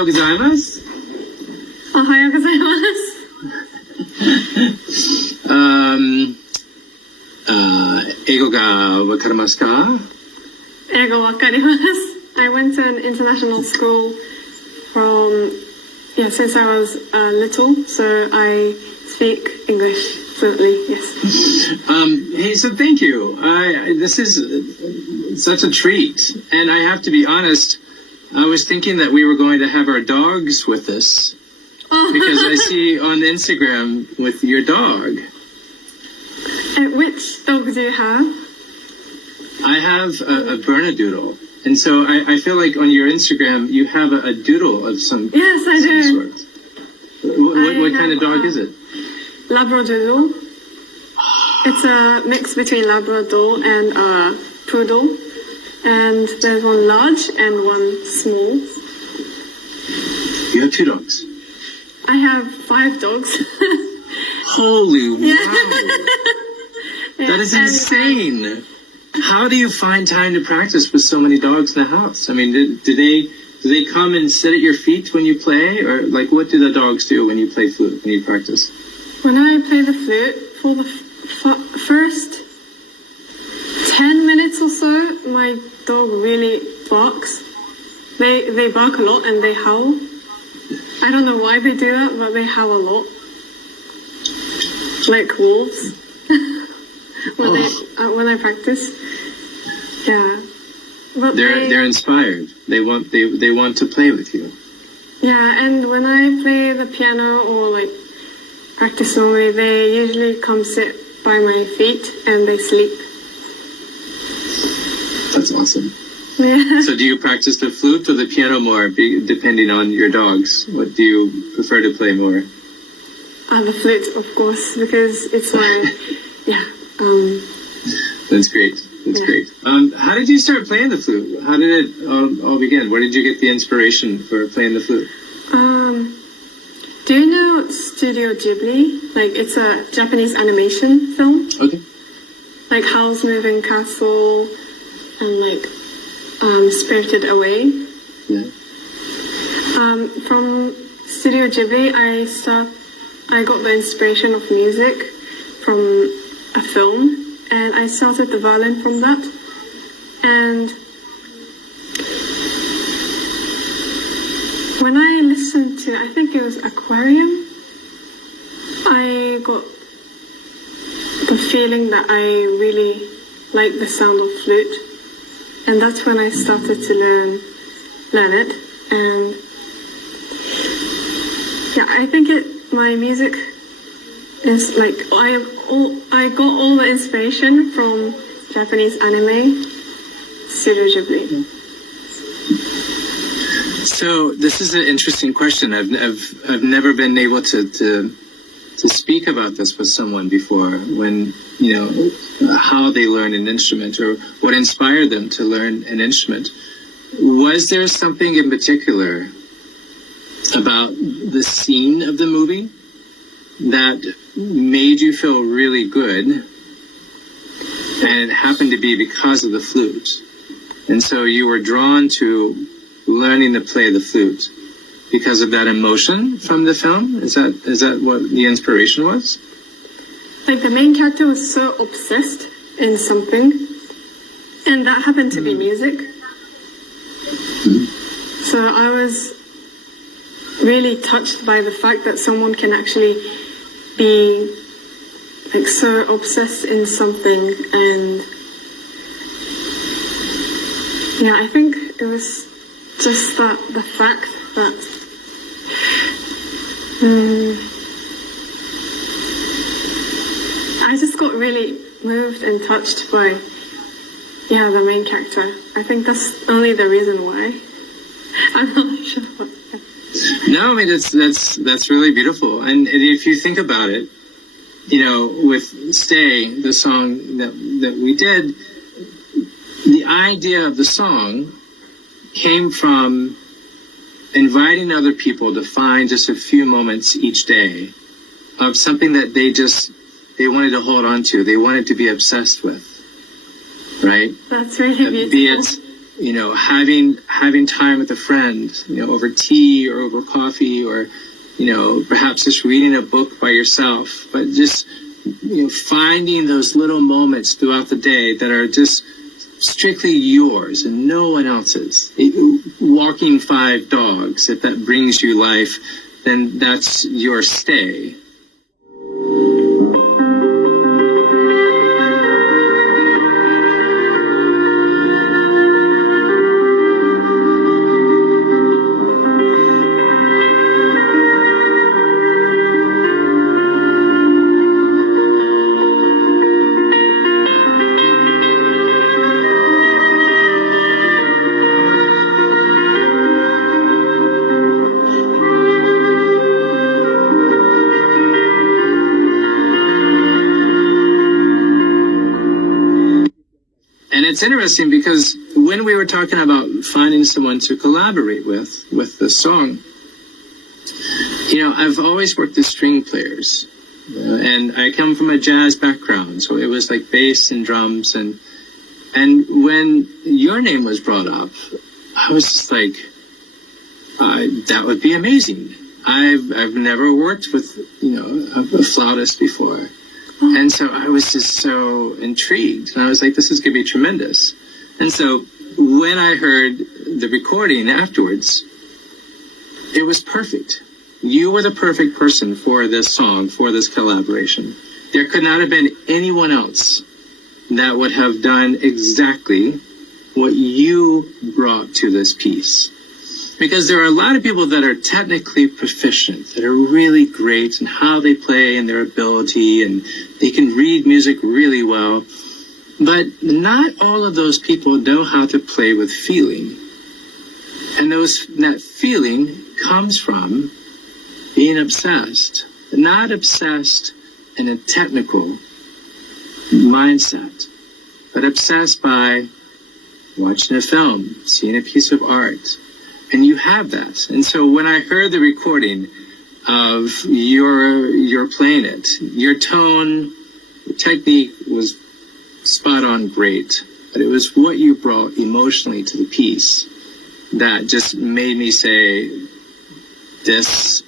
ようございます。おはようございます。英語がわかりますか？英語わかります。I went to an international school since I was little, so I speak English fluently, yes. Hey, so thank you. This is such a treat. And I have to be honest, I was thinking that we were going to have our dogs with us. Because I see on Instagram with your dog. Which dog do you have? I have a Bernedoodle. And so I feel like on your Instagram you have a doodle of some Yes, I do. sort. What kind of dog is it? Labradoodle. It's a mix between Labrador and a poodle. And there's one large and one small. You have 2 dogs. I have 5 dogs. Holy wow. Yeah, that is insane. How do you find time to practice with so many dogs in the house? I mean, do they come and sit at your feet when you play? Or like, what do the dogs do when you play flute, when you practice? When I play the flute, for the first 10 minutes or so, my dog really barks. They bark a lot and they howl. I don't know why they do that, but they howl a lot. Like wolves. when I practice. Yeah. But they're inspired. They want to play with you. Yeah, and when I play the piano or like practice normally, they usually come sit by my feet and they sleep. That's awesome. Yeah. So do you practice the flute or the piano more, depending on your dogs? What do you prefer to play more? The flute, of course, because it's my, That's great. That's great. How did you start playing the flute? How did it all begin? Where did you get the inspiration for playing the flute? Do you know Studio Ghibli? Like, it's a Japanese animation film. Okay. Like Howl's Moving Castle and like Spirited Away. Yeah. From Studio Ghibli, I got the inspiration of music from a film, and I started the violin from that. And when I listened to, I think it was Aquarium, I got the feeling that I really like the sound of flute. And that's when I started to learn it. And yeah, I think my music is like, I got all the inspiration from Japanese anime, Studio Ghibli. So this is an interesting question. I've never been able to speak about this with someone before. When how they learn an instrument or what inspired them to learn an instrument. Was there something in particular about the scene of the movie that made you feel really good, and it happened to be because of the flute, and so you were drawn to learning to play the flute because of that emotion from the film? Is that what the inspiration was? Like the main character was so obsessed in something, and that happened to be music. So I was really touched by the fact that someone can actually be like so obsessed in something. And yeah, I think it was just the fact that I just got really moved and touched by the main character. I think that's only the reason why. I'm not sure what. No, I mean that's really beautiful. And if you think about it, with Stay, the song that we did, the idea of the song came from inviting other people to find just a few moments each day of something that they wanted to hold on to, they wanted to be obsessed with, right? That's really beautiful. having time with a friend, over tea or over coffee, or perhaps just reading a book by yourself, but just finding those little moments throughout the day that are just strictly yours and no one else's. Walking 5 dogs, if that brings you life, then that's your stay. And it's interesting because when we were talking about finding someone to collaborate with the song, I've always worked with string players, and I come from a jazz background, so it was like bass and drums, and when your name was brought up, I was just like, that would be amazing. I've never worked with a flautist before. And so I was just so intrigued. And I was like, this is going to be tremendous. And so when I heard the recording afterwards, it was perfect. You were the perfect person for this song, for this collaboration. There could not have been anyone else that would have done exactly what you brought to this piece. Because there are a lot of people that are technically proficient, that are really great in how they play and their ability, and they can read music really well. But not all of those people know how to play with feeling. And that feeling comes from being obsessed. Not obsessed in a technical mindset, but obsessed by watching a film, seeing a piece of art. And you have that. And so when I heard the recording of your playing it, your tone, your technique was spot on great. But it was what you brought emotionally to the piece that just made me say, there's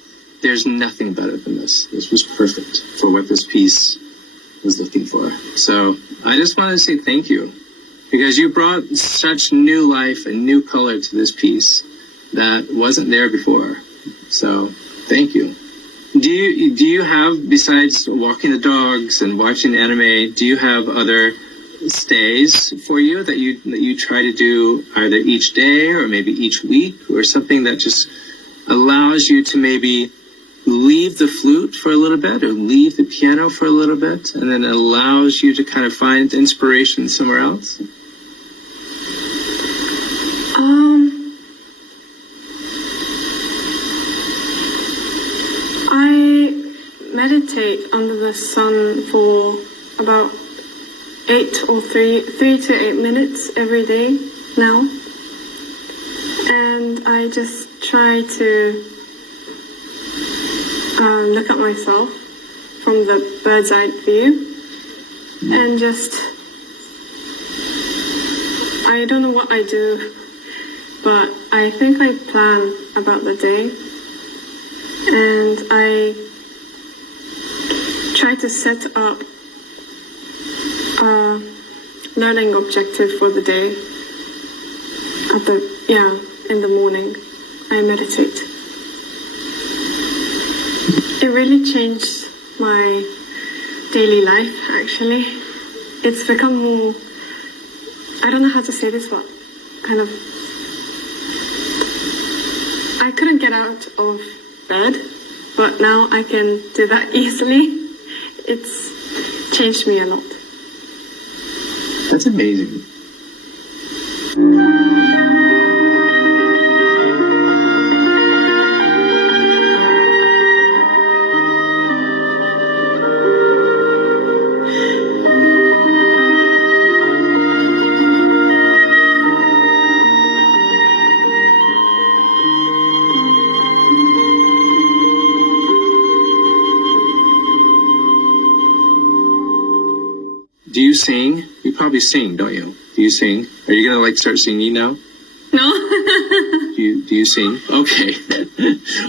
nothing better than this. This was perfect for what this piece was looking for. So I just wanted to say thank you, because you brought such new life and new color to this piece that wasn't there before. So thank you. Do you have, besides walking the dogs and watching anime, do you have other stays for you that you try to do either each day or maybe each week, or something that just allows you to maybe leave the flute for a little bit or leave the piano for a little bit, and then allows you to kind of find inspiration somewhere else? I meditate under the sun for about 3 to 8 minutes every day now. And I just try to look at myself from the bird's eye view, and just, I don't know what I do, but I think I plan about the day, and I try to set up a learning objective for the day. In the morning, I meditate. It really changed my daily life, actually. It's become more, I don't know how to say this, but kind of, I couldn't get out of bed, but now I can do that easily. It's changed me a lot. That's amazing. Do you sing? You you probably sing, don't you? Do you sing? Are you gonna like start singing now? No. Do you sing? Okay.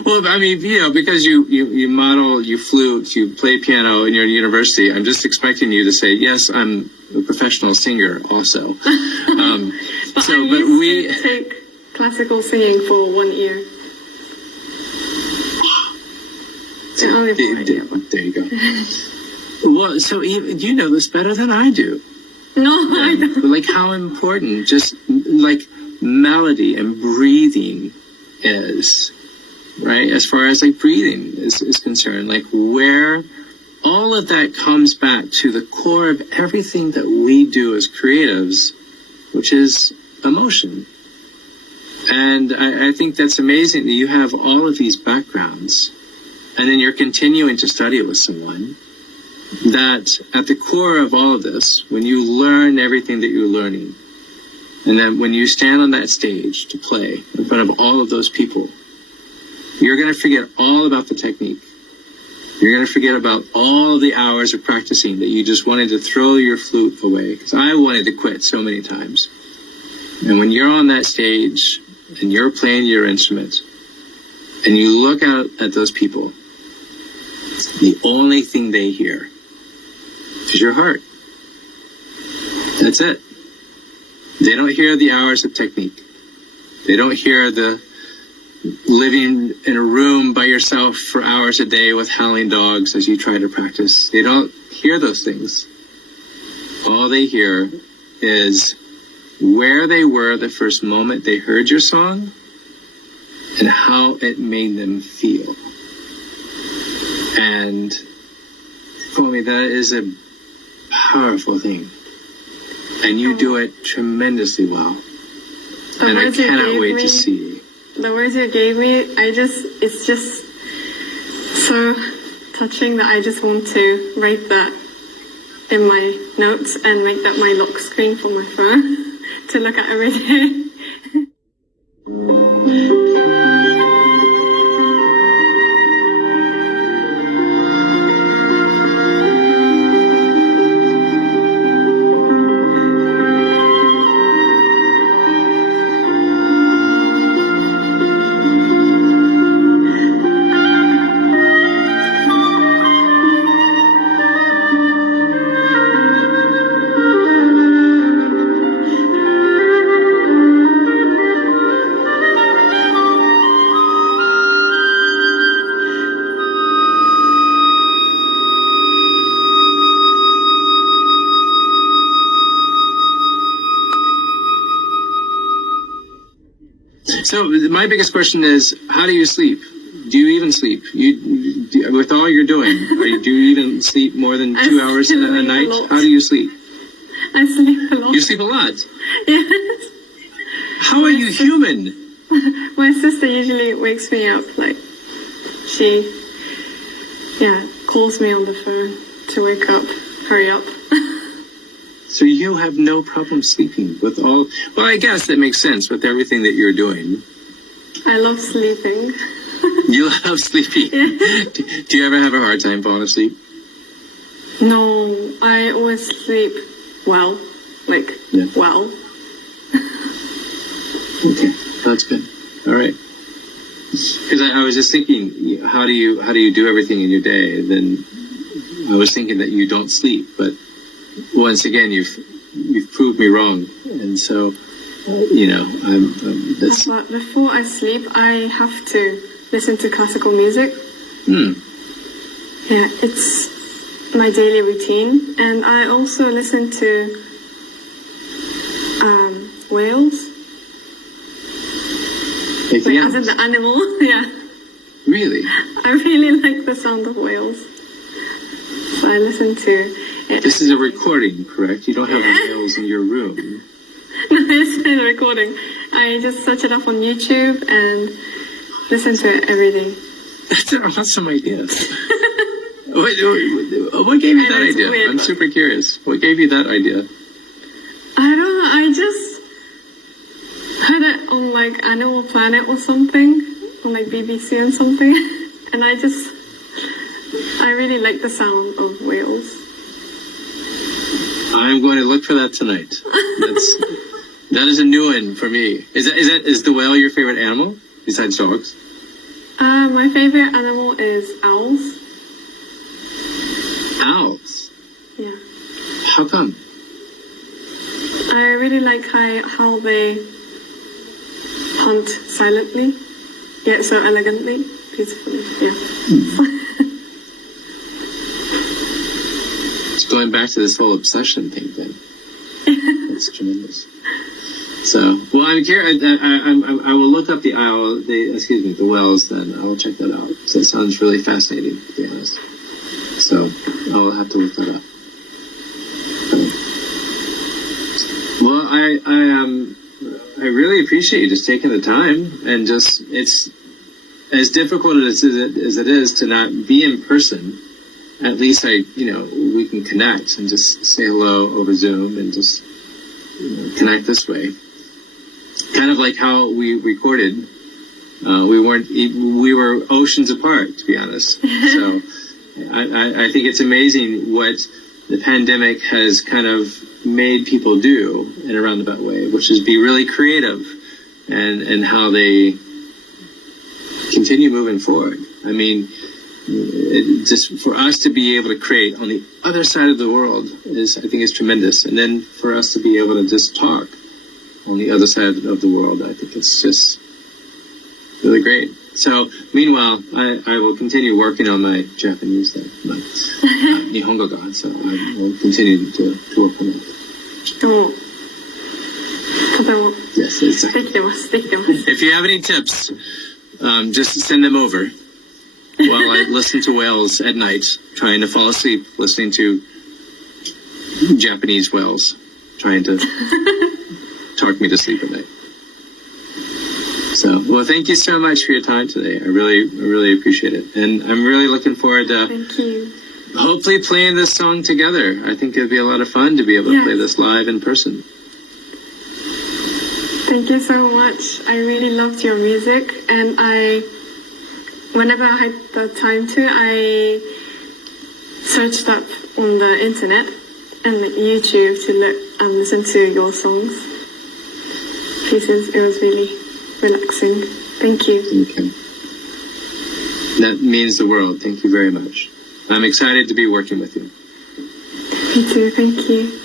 Well, I mean, you know, because you model, you flute, you play piano, and you're in university. I'm just expecting you to say, yes, I'm a professional singer also. But I used to take classical singing for 1 year. There you go. Well, so you know this better than I do. No, I don't. Like how important just like melody and breathing is, right? As far as like breathing is concerned, like where all of that comes back to the core of everything that we do as creatives, which is emotion. And I think that's amazing that you have all of these backgrounds, and then you're continuing to study it with someone that at the core of all of this, when you learn everything that you're learning, and then when you stand on that stage to play in front of all of those people, you're going to forget all about the technique. You're going to forget about all the hours of practicing that you just wanted to throw your flute away. Because I wanted to quit so many times. And when you're on that stage and you're playing your instrument and you look out at those people, the only thing they hear is your heart. That's it. They don't hear the hours of technique. They don't hear the living in a room by yourself for hours a day with howling dogs as you try to practice. They don't hear those things. All they hear is where they were the first moment they heard your song and how it made them feel. And for me, that is a powerful thing. And you do it tremendously well. And I cannot wait to see. The words you gave me, it's just so touching that I just want to write that in my notes and make that my lock screen for my phone to look at every day. So my biggest question is, how do you sleep? Do you even sleep? With all you're doing, do you even sleep more than 2 hours a night? How do you sleep? I sleep a lot. You sleep a lot? Yes. How are you human? My sister usually wakes me up, like, she, calls me on the phone to wake up, hurry up. So you have no problem sleeping with all... Well, I guess that makes sense with everything that you're doing. I love sleeping. You love sleeping? Yeah. Do you ever have a hard time falling asleep? No, I always sleep well. Well. Okay, that's good. All right. Because I was just thinking, how do you do everything in your day? And then I was thinking that you don't sleep, but once again, you've proved me wrong, and so that's. But before I sleep, I have to listen to classical music. Yeah, it's my daily routine, and I also listen to whales. Like as in the animal, yeah. Really? I really like the sound of whales, so I listen to. This is a recording, correct? You don't have whales in your room. No, it's not a recording. I just search it up on YouTube and listen to it every day. That's an awesome idea. What gave you that idea? Weird, I'm super curious. What gave you that idea? I don't know. I just heard it on like Animal Planet or something, on like BBC and something, and I really like the sound of whales. I'm going to look for that tonight. That is a new one for me. Is the whale your favorite animal besides dogs? My favorite animal is owls. Owls? Yeah. How come? I really like how they hunt silently, yet so elegantly, beautifully. Yeah. It's going back to this whole obsession thing then. That's tremendous. So, well, I'm curious. I will look up the the whales. Then I will check that out. So it sounds really fascinating, to be honest. So I will have to look that up. Well, I really appreciate you just taking the time and just it's as difficult as it is to not be in person. At least we can connect and just say hello over Zoom and just connect this way. Kind of like how we recorded. We were oceans apart, to be honest. So I think it's amazing what the pandemic has kind of made people do in a roundabout way, which is be really creative and how they continue moving forward. I mean, just for us to be able to create on the other side of the world I think is tremendous. And then for us to be able to just talk on the other side of the world, I think it's just really great. So, meanwhile, I will continue working on my Japanese then, my Nihongo ga, so I will continue to work on that. Yes, exactly. If you have any tips, just send them over while I listen to whales at night, trying to fall asleep, listening to Japanese whales, trying to talk me to sleep at night. So, well, thank you so much for your time today. I really appreciate it. And I'm really looking forward to hopefully playing this song together. I think it'd be a lot of fun to be able to play this live in person. Thank you so much. I really loved your music, and whenever I had the time to, I searched up on the internet and YouTube to look and listen to your songs. Pieces. It was really relaxing. Thank you. Okay. That means the world. Thank you very much. I'm excited to be working with you. Me too. Thank you.